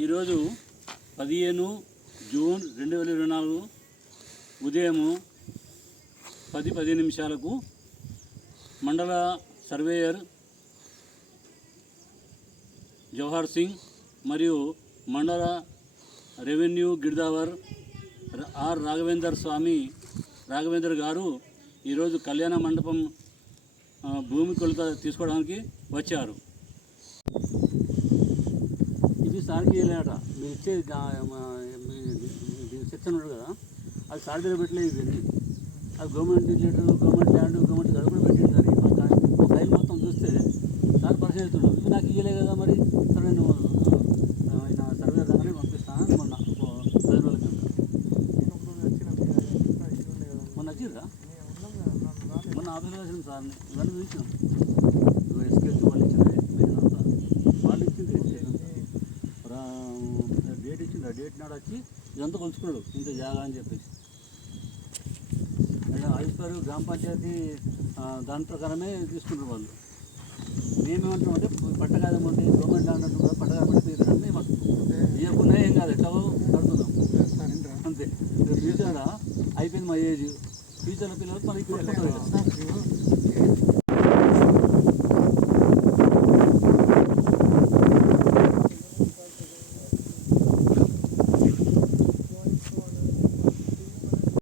ఈరోజు 15 జూన్ 2024 ఉదయం 10:10 మండల సర్వేయర్ జవహర్ సింగ్ మరియు మండల రెవెన్యూ గిర్దావర్ ఆర్ రాఘవేందర్ గారు ఈరోజు కళ్యాణ మండపం భూమి కొలత తీసుకోవడానికి వచ్చారు. ఇది సార్కి వెళ్ళాట. మీరు ఇచ్చే సెక్షన్ ఉంటుంది కదా, అది సార్ దగ్గర పెట్టలేదు. ఇవన్నీ అది government letter, government land, government గడువు కూడా పెట్టింది. కానీ ఫైల్ మొత్తం చూస్తే సార్ పరిచయం అవుతున్నాడు. ఇవి నాకు ఇవ్వలే కదా, మరి సరే నేను ఆయన సర్వే రాగానే పంపిస్తాను. మొన్న 10 రోజుల కింద మొన్న వచ్చిర్రా, మొన్న ఆఫీస్లో వచ్చింది సార్ని. ఇవన్నీ చూసినాం. స్కెచ్ వాళ్ళు ఇచ్చినది, వాళ్ళు ఇచ్చింది డేట్ ఇచ్చింది. ఆ డేట్ నాడు వచ్చి ఇదంతా కొలుచుకున్నాడు, ఇంత జాగా అని చెప్పేసి. ఐదు గ్రామ పంచాయతీ దాని ప్రకారమే తీసుకుంటారు వాళ్ళు. మేమేమంటామంటే పట్టకాలం ఉంటే గవర్నమెంట్ ల్యాండ్ అంటూ కూడా పట్టకాలం అంటే తీసుకోవడం మేము ఇవ్వకుండా ఏం కాదు, ఎట్లా కడుతున్నాం అంతే. ఫ్యూచర్లో అయిపోయింది మా ఏజ్. ఫ్యూచర్లో పిల్లలకు మనకి